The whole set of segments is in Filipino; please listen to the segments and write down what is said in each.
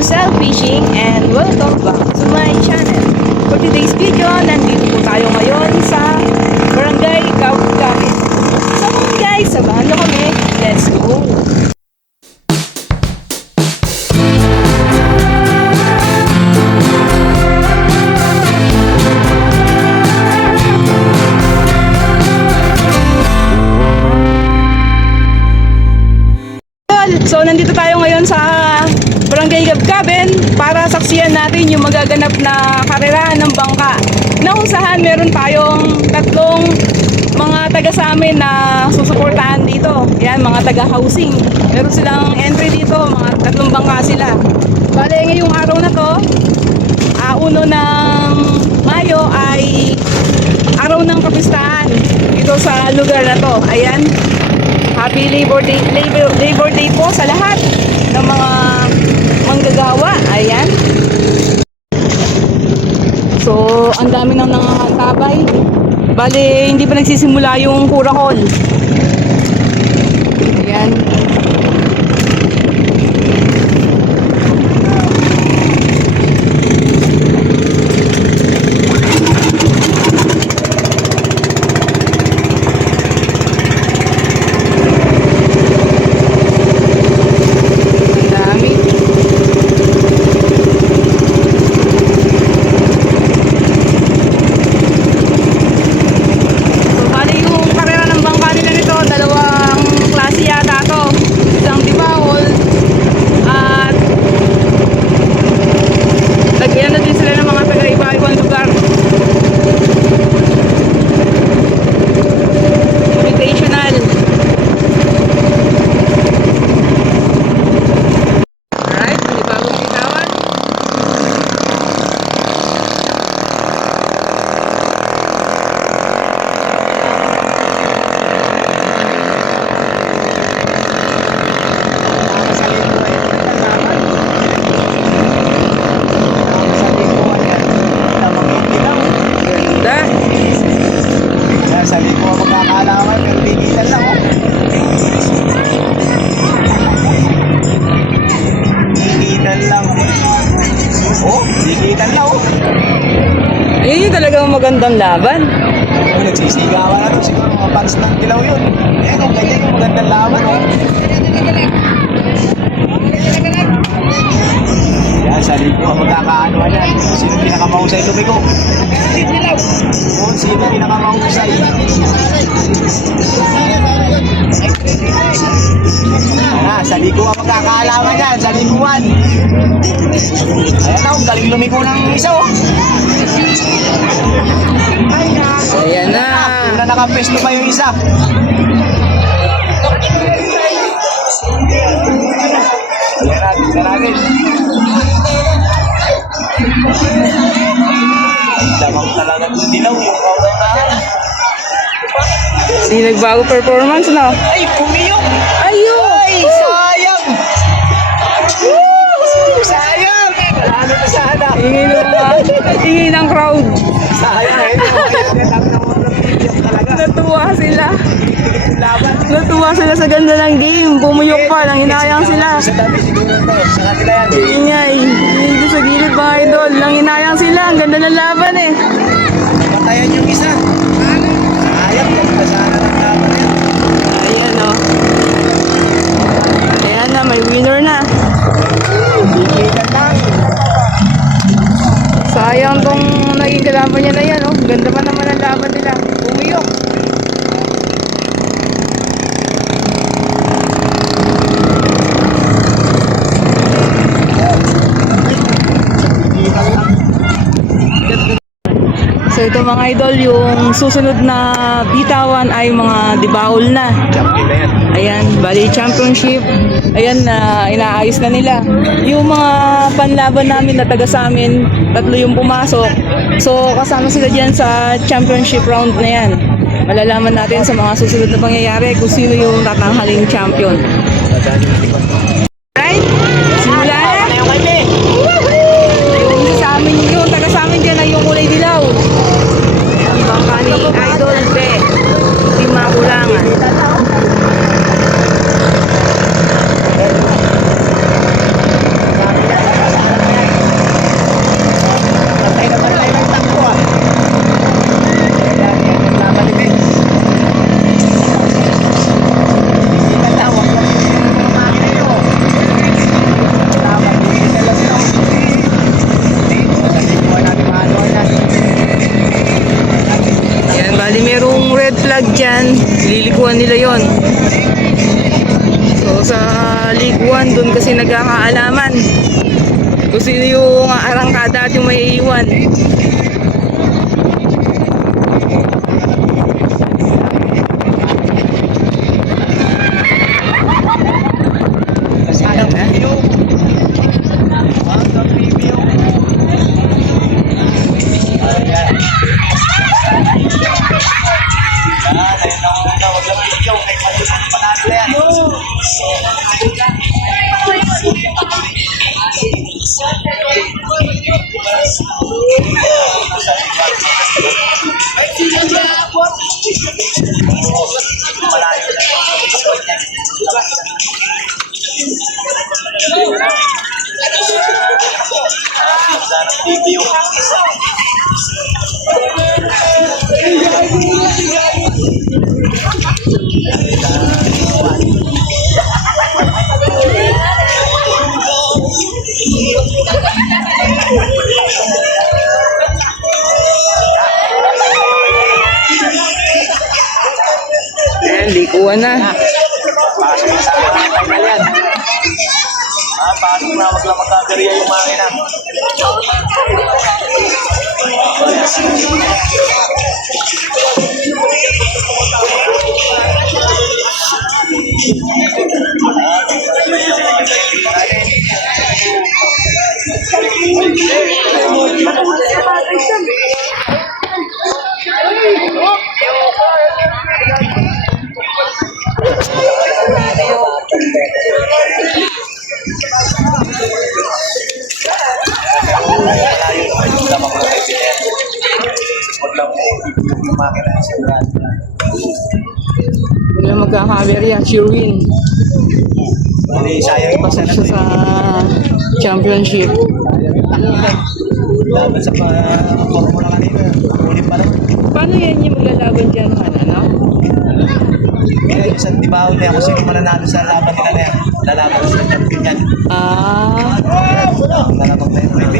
Lucelle Fishing and welcome back to my channel. For today's video, nandito po tayo ngayon sa Barangay Gawgawi. So mga guys, samahan nyo kami. Let's go! So nandito tayo ngayon sa Barangay Gawgawi para saksiyan natin yung magaganap na karera ng bangka. Na kung saan meron tayong tatlong mga taga sa amin na susuportahan dito. Yan, mga taga-housing. Meron silang entry dito, mga tatlong bangka sila. Bale, ngayong araw na to, 1 ng Mayo ay araw ng kapistahan dito sa lugar na to. Ayan. Happy Labor Day po sa lahat ng mga manggagawa. Ayan. So, ang dami nang nangantabay. Bale, hindi pa nagsisimula yung Kurakol. Ayan. Ayun talagang magandang laban. Nagsisigawan na to. Siguro mga fans ng Dilaw yun. Eh, kung ganyan yung magandang laban. Yan, sa ligo. Magkakaanoan yan. Sino pinakamahusay lumiko? Sino pinakamahusay? Sa ligo ang magkakaalaman yan. Sa liguan. Ayan na, galing lumiko ng isa. Ayan na. Una nakapesto pa yung isa. Ayan natin. Damang talaga ng Dilaw yung kaunahan. Hindi nagbago performance, no? Ay, pumiyok! Ayun! Ay, sayang! Woo! Sayang! Ano na sana? Tingin ng crowd. Sayang eh. Natuwa sila. Laban. Natuwa sila sa ganda ng game. Bumuyok pa, nang hinayang sila. Sa dami siguro to. Sa kanila yan. Ingay. Hindi sa gilid mga idol. Nang hinayang sila. Ang ganda ng laban eh. Patayan yung isa. Sayang. Sana ng laban yan. Ayan o. Ayan na, may winner na. Bigitan lang. Sayang tong naging kalaban niya na yan oh. Ganda pa naman ang laban nila. Bumuyok. So ito mga idol, yung susunod na bitawan ay mga dibaol na. Champion na yan. Ayan, bali championship. Ayan na inaayos na nila. Yung mga panlaban namin na taga sa amin, 3 yung pumasok. So kasama sila diyan sa championship round na yan. Malalaman natin sa mga susunod na pangyayari kung sino yung tatanghaling champion. Right? Simula na. Yung sa amin, yung taga sa amin diyan ay yung kulay dilaw. Ang bangka ni Idol Be. Di makulangan. dyan, lilikuan nila yon. So sa League 1, dun kasi nagkakaalaman kung sino yung arangkada at yung may iwan. Kasama preview. Hanggang preview. Ayan. Ayun na muna. Huwag lang preview. Kay Palipan panalo yan. Sana preview. Ayan, likuan na. Pasok na sa akin ang final yan. Pasok na. Wag lang magkagariya yung makina. Wag lang yung makina sa ulan. Kung lang magkakaberya, sure win. Hindi sayang yung Pasok siya sa championship. laban sa formula kanina. Ulit pa naman. Paano yan yung maglalaban dyan, ano? Kaya yung sa tibaon niya kung sino mananalo sa laban nila na yan. Lalaban sa champion yan. Lalaban na yung pwede.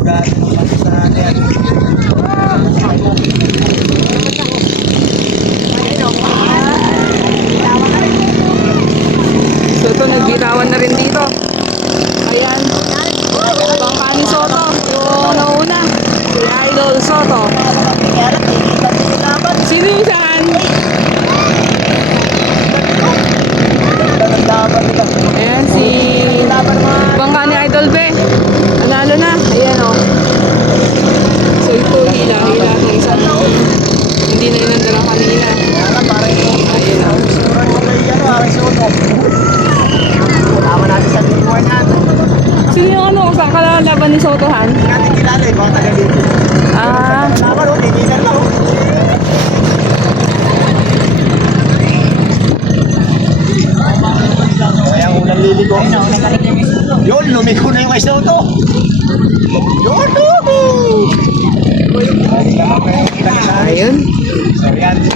Gano'n naman sa yan. So ito, nagbitawan na rin dito. Ayan. Bangka ni Soto. Yung nauna. Si Idol Soto. Sino yung saan? Ayan, si bangka ni Idol Be. Analo na. Ayan o. So ito, hila-hila sa isang hindi na yun ang dala kanina. Ayan o. Tama natin sa lingkuhan natin. Sino yung ano? Saan ka laban ni Soto, Han? Hindi natin kilala eh, mga taga dito. Laban o, tigilan lang o. Kaya unang liligo. Yun, lumiko na yung kay Soto. Yun, Ayun.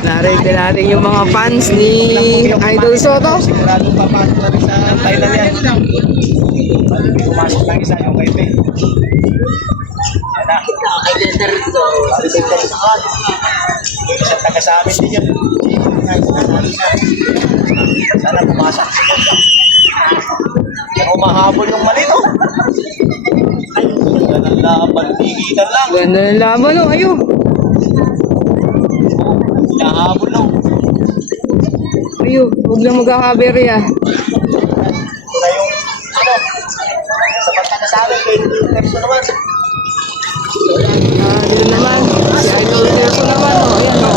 Narete natin yung mga fans ni Idol Soto. Sigurado papasok na rin sa Thailand yan. Pumasok lang isa yung kay Pe. Yan na. Isang taga sa amin din yan. Sana pumasok. Yan umahabol yung mali, no? Ay, ganun laban. Tigilan lang. Ganda ng laban, no? Ayun. Nahabol, no? Ayun. Huwag lang magkakaberya. Na yung, ano, sa banta sa amin, kay Terso naman. Dito naman. Si Idol Terso naman, no? Ayan, no?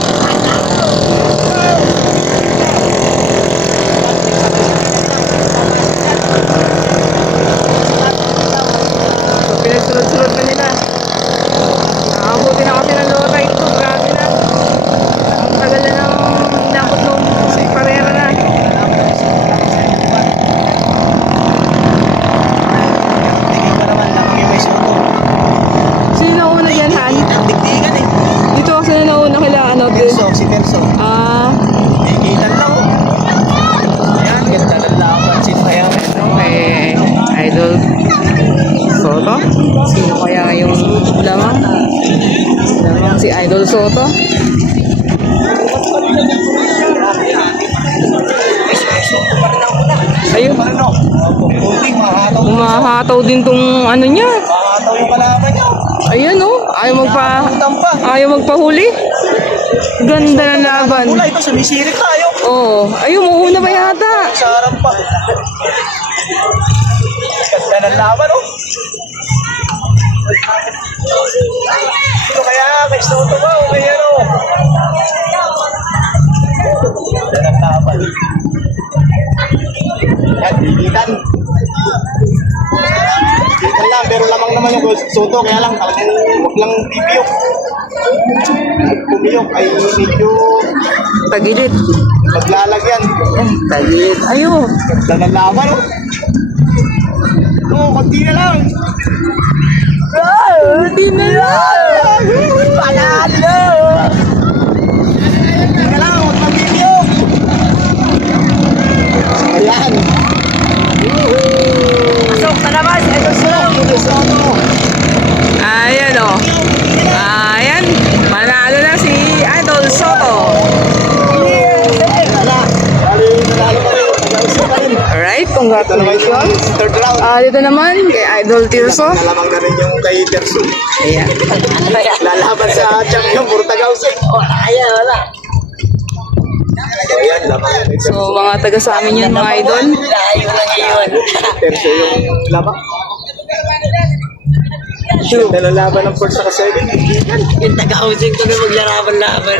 So, pinagsulod-sulod pa nila. Nakabuti na kami ng low tide to. Grabe na. Ang tagal na nang inabot nung si Parera na. Tingin ko naman lang yung may suko. Sino nauna yan, Han? Digdigan eh. Dito kasi na nauna kila, ano, Terso, si Terso. Tigilan lang oh. Ayan, ganda ng laban si Mayaman. Okay, Idol Soto. Sino kaya yung lamang? Lamang si Idol Soto. Ayun. Ano? Kunting mahataw. Umahataw din tong ano niya. Mahataw yung kalaban niya. Ayan oh. Utang pa. Ayaw magpahuli. Ganda ng laban. Wala, ito sumisirit tayo. Oo. Ayun, muuna pa yata. Sa harap pa. Ganda ng laban, oh. Ito kaya, kay Soto ba? O kay ano? Ganda ng laban. Yan, bigitan. Bigitan lang, pero lamang naman yung Soto. Kaya lang, talagang huwag lang bibiyok. Pumiyok ay medyo Tagilid. maglalagyan. Tagilid. Ayun. Ganda ng laban, oh. Oo, konti na lang. Hindi na lang. Panalo! Teka lang, huwag mag-ibiyok. Ayan. Pasok na naman, ito Soto. Ayan oh. Ayan. Manalo na si Idol Soto. Wala. Bali, nanalo pa rin. Nag-ausap pa rin. Alright, Ito congratulations. naman, third round. Dito naman kay Idol Tirso. Nalamang na rin yung kay Terso. Ayan. Lalaban sa champion, puro Tagausig. Ayan, wala. Ayan, lamang na rin. So, mga taga sa amin yun, mga idol. Terso yung lamang. Ganda ng laban ng first saka 7. Yung taga-housing ko na maglaraban-laban.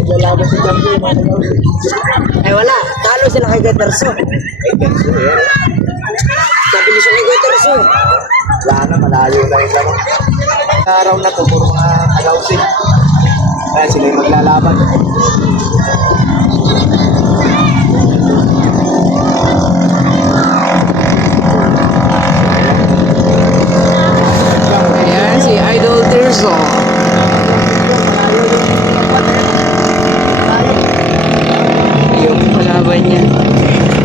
Maglalaban sa champion, mga Tagausig. Ay wala, talo sila kay Guterso. Sabi niya siya kay Guterso. Wala na, malayo na yung lamang. Sa araw na to, puro mga Tagausig. Kaya sila yung maglalaban. Ayan, si Idol Tirso. Yung kalaban niya.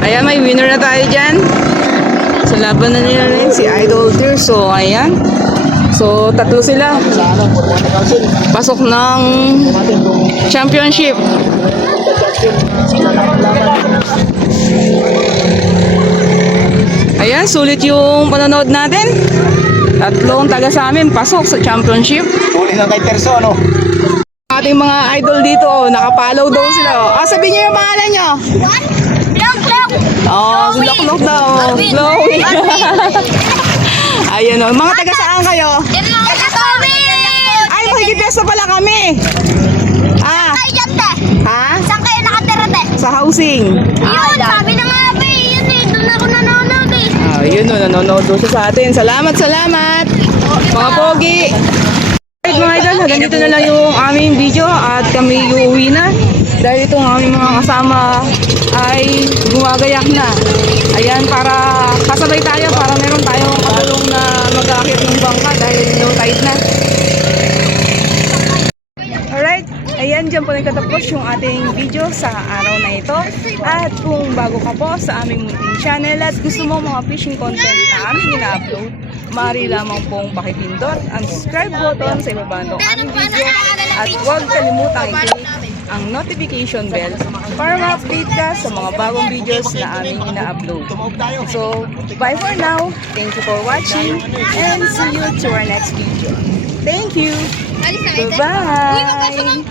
Ayan, may winner na tayo dyan. Sa laban na nila rin, si Idol Tirso. Ayan. So, tatlo sila. Sa ano, puro mga Tagausig. Pasok ng Natin kung championship. sila laban. Ayan, sulit yung panonood natin. Tatlong taga sa amin, pasok sa championship. Uli na kay Terso, ano? Ating mga idol dito, oh, nakapollow daw sila. Oh, sabihin niyo yung pangalan niyo. Oh, Loklok daw. Oh, Chloe. Ayun oh. Mga taga saan kayo? Ay, makikipesta pala kami. Ah, ha? Saan kayo nakatira, te? Sa housing. Yun, sabi na nga, pe. Yun eh, doon ako nanonood eh. Ah, yun oh, nanonood daw siya sa atin. Salamat, salamat. Mga pogi. Alright mga idol, hanggang dito na lang yung aming video at kami uuwi na. Dahil itong aming mga kasama ay gumagayak na. Ayan, para kasabay tayo, para meron tayong katulong na mag-aakit ng bangka dahil low tide na. Alright, ayan, dyan po nagtatapos yung ating video sa araw na ito. At kung bago ka po sa aming munting channel at gusto mo mga fishing content na aming ina-upload, maaari lamang pong pakipindot ang subscribe button sa ibaba ng aming video at huwag kalimutang i-click ang notification bell para ma-update ka sa mga bagong videos na aming ina-upload. So, bye for now. Thank you for watching and see you to our next video. Thank you! Bye-bye!